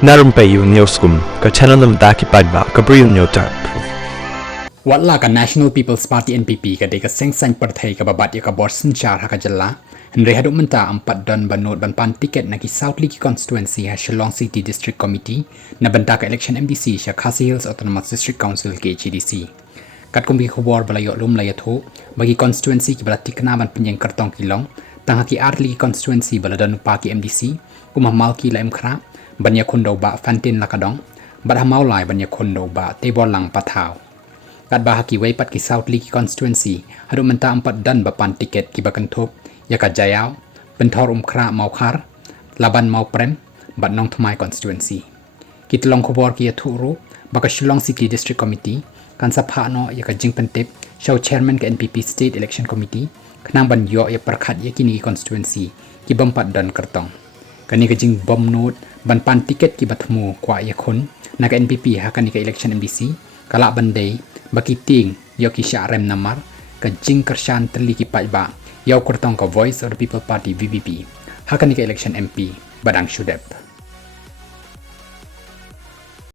Na Rympei U ka channel nabynta ki paidbah ka Bri U Hynñiewtrep. Watla ka National People's Party NPP ka deka seng-seng partai ka babat ya ka borsen char haka jalla Henry haduk menta 4 don banot ban tiket na ki South League Konstitwensi ha Shillong City District Committee nabynta ka election MDC sya Khasi Hills Autonomous District Council ke HDC. Kat kumbi khubor balayok lum layatho bagi konstituensi ki balati kenaban penyeng Kyrtong Kilong tang ki Arli konstituensi baladan upa ki MDC kumah malki laim khra banya khundau ba fantin lakadong badha maulai banya khundau ba tebol lang pathaw. Kat bahaki weipat ki South League Konstitwensi hadu menta 4 dan bapan tiket ki bakenthop yaka jayaw benthor khra mau khar laban mau prem bat nong thmai konstituensi. Kitlong khubor ki athuru baka Shillong City District Committee kan sapha no yaka jingpentep show chairman ke NPP State Election Committee khnang ban yo ya perkhat yakini konstituensi ki bampat dan Kyrtong kani ka jing bom note ban pan tiket ki bathmu kwa yakhun na ka NPP ha kani ka election MBC kala bandai baki ting yo ki sharem namar ka jing Kyrshan Tylli ki paidbah yo Kyrtong ka Voice of the People Party VVP ha kani ka election MP badang shudep.